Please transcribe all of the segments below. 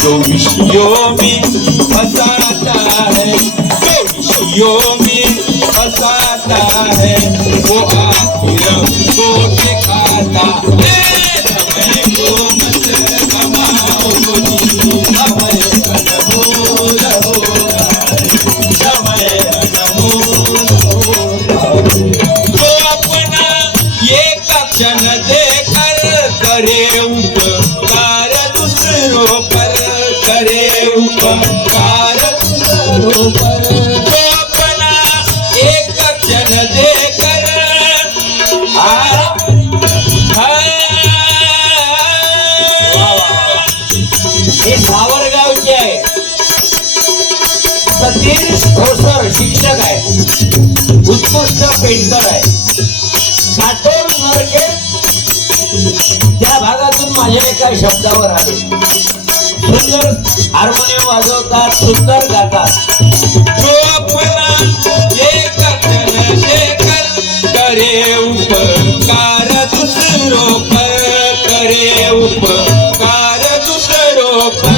जो विषयों में फंसाता है, जो विषयों में फंसाता है, वो आखिर को दिखाता है। समय को मत गवाओ, समय अनमोल होता है, समय अनमोल होता है। जो अपना एक क्षण देकर करे उपकार दूसरों पर, करे उपकार दूसरों पर, तो अपना एक क्षण देकर हे सावरगावचे आहे सतीश ठोसर शिक्षक आहे, उत्कृष्ट पेंटर आहे, काटोल नरके त्या भागातून माझ्या एका शब्दावर आले. सुंदर हार्मोनियम वाजवतात, सुंदर गातात. जो अपना एक क्षण देकर करे उपकार दूसरों पर, करे उपकार दूसरों पर,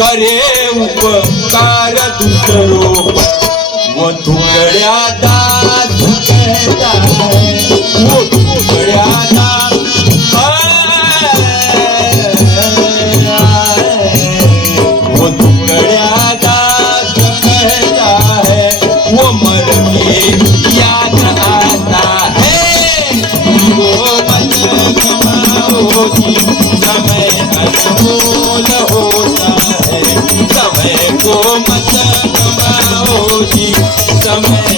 करे उपकार दूसरों पर, वो धुगड़िया दास कहता है, वो धुगड़िया दास, वो धुगड़िया दास कहता है, वो मर के याद आता है। वो मत गवाओ जी, समय अनमोल होता है, समय को मत गवाओ जी, समय